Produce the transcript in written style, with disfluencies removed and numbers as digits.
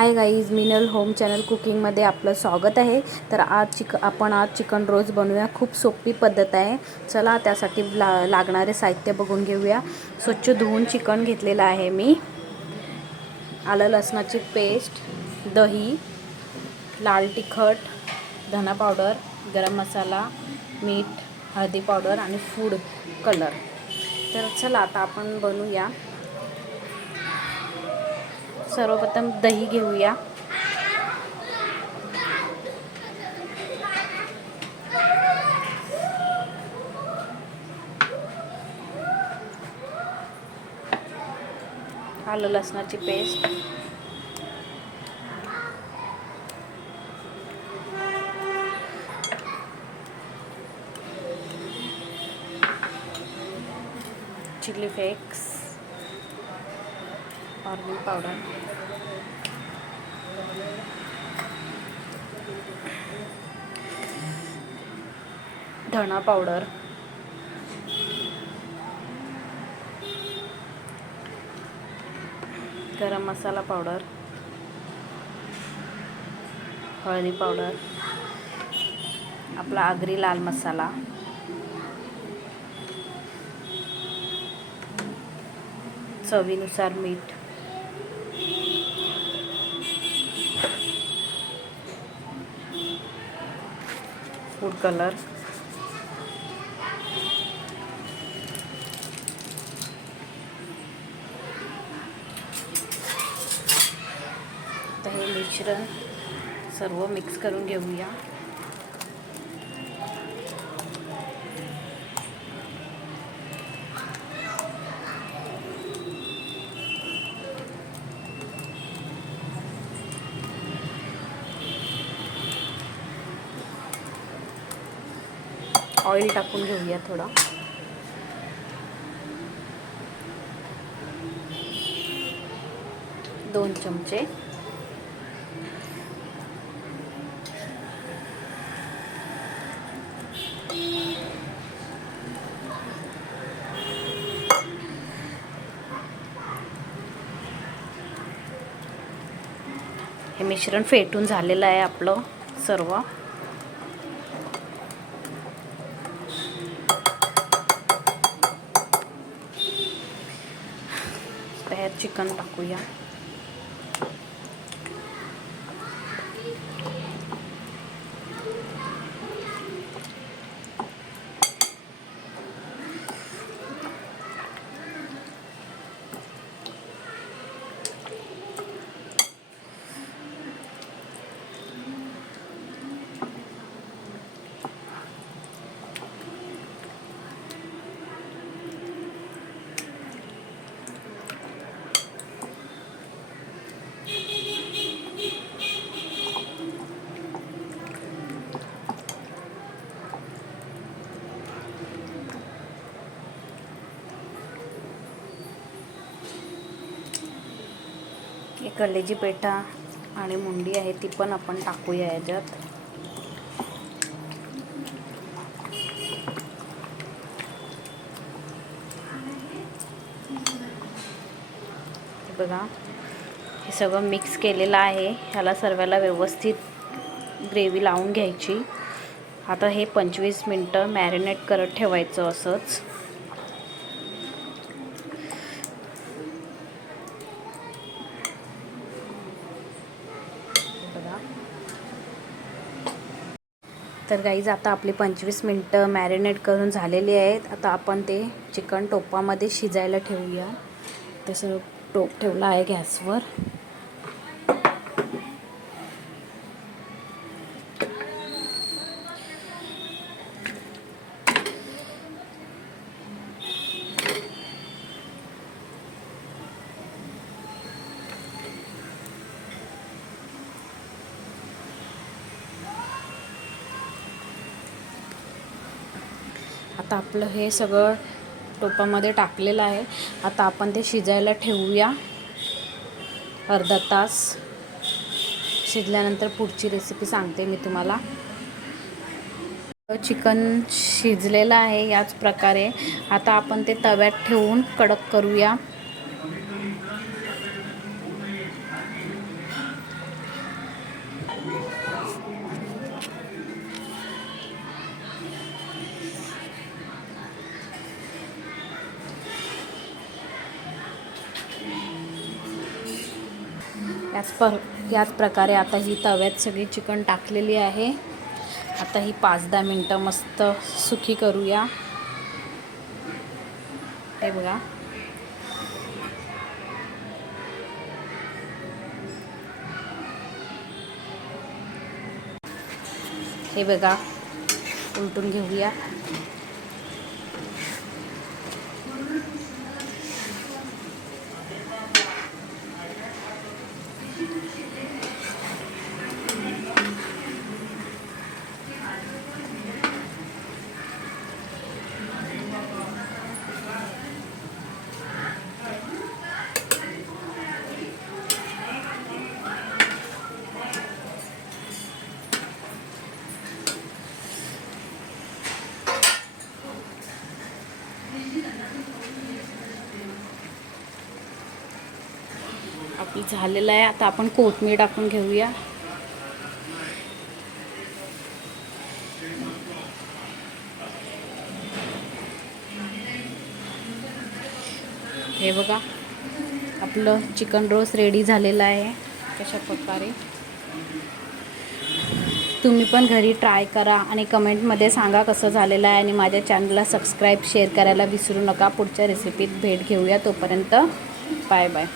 हाय guys, Minal home channel कुकिंगमध्ये आपलं स्वागत आहे। तर आपण आज चिकन रोस्ट बनवूया। खूप सोपी पद्धत आहे। चला त्यासाठी लागणारे साहित्य बघून घेऊया। स्वच्छ धुवून चिकन घेतलेलं आहे मी। आलं लसणाची पेस्ट, दही, लाल तिखट, धना पावडर, गरम मसाला, मीठ, हळदी पावडर आणि फूड कलर। तर चला आता आपण बनवूया। सर्वप्रथम दही घेऊया। आलं लसणाची paste, chilli flakes, oregano powder, धना पावडर, गरम मसाला पावडर, हळदी पावडर, आपला आगरी लाल मसाला, चवीनुसार मीठ, फूड कलर, तर हे मिश्रण सर्व मिक्स करून घेऊया। ऑइल टाकून घेऊया थोडा। दोन चमचे हे मिश्रण फेटून झालेलं आहे आपलं सर्व। त्यात चिकन टाकूया। एक कलेजी पेठा आणि मुंडी आहे ती पण आपण टाकूया याच्यात। बघा हे सगळं मिक्स केलेलं आहे। ह्याला सर्वाला व्यवस्थित ग्रेव्ही लावून घ्यायची। आता हे 25 मिनटं मॅरिनेट करत ठेवायचं असंच। तर गाईज आता आपली 25 मिनटं मॅरिनेट करून झालेली आहेत। आता आपण ते चिकन टोपामध्ये शिजायला ठेवूया। तसं टोप ठेवला आहे गॅसवर। आता आपलं हे सगळं टोपामध्ये टाकलेलं आहे। आता आपण ते शिजायला ठेवूया अर्धा तास। शिजल्यानंतर पुढची रेसिपी सांगते मी तुम्हाला। चिकन शिजलेलं आहे याच प्रकारे। आता आपण ते तव्यात ठेवून कडक करूया। याच प्रकारे आता ही तव्यात सगळी चिकन टाकलेली आहे. आता ही 5-10 मिनटं मस्त सुकी करूया. हे बघा, हे बघा, उलटून घेऊया. आपली झालेलं आहे. आता आपण कोथिंबीर टाकून घेऊया. हे बघा, आपलं चिकन रोस्ट रेडी झालेलं आहे. कशा प्रकारे तुम्ही पण घरी ट्राय करा आणि कमेंटमध्ये सांगा कसं झालेलं आहे. आणि माझ्या चॅनलला सबस्क्राईब शेअर करायला विसरू नका. पुढच्या रेसिपीत भेट घेऊया. तोपर्यंत बाय बाय.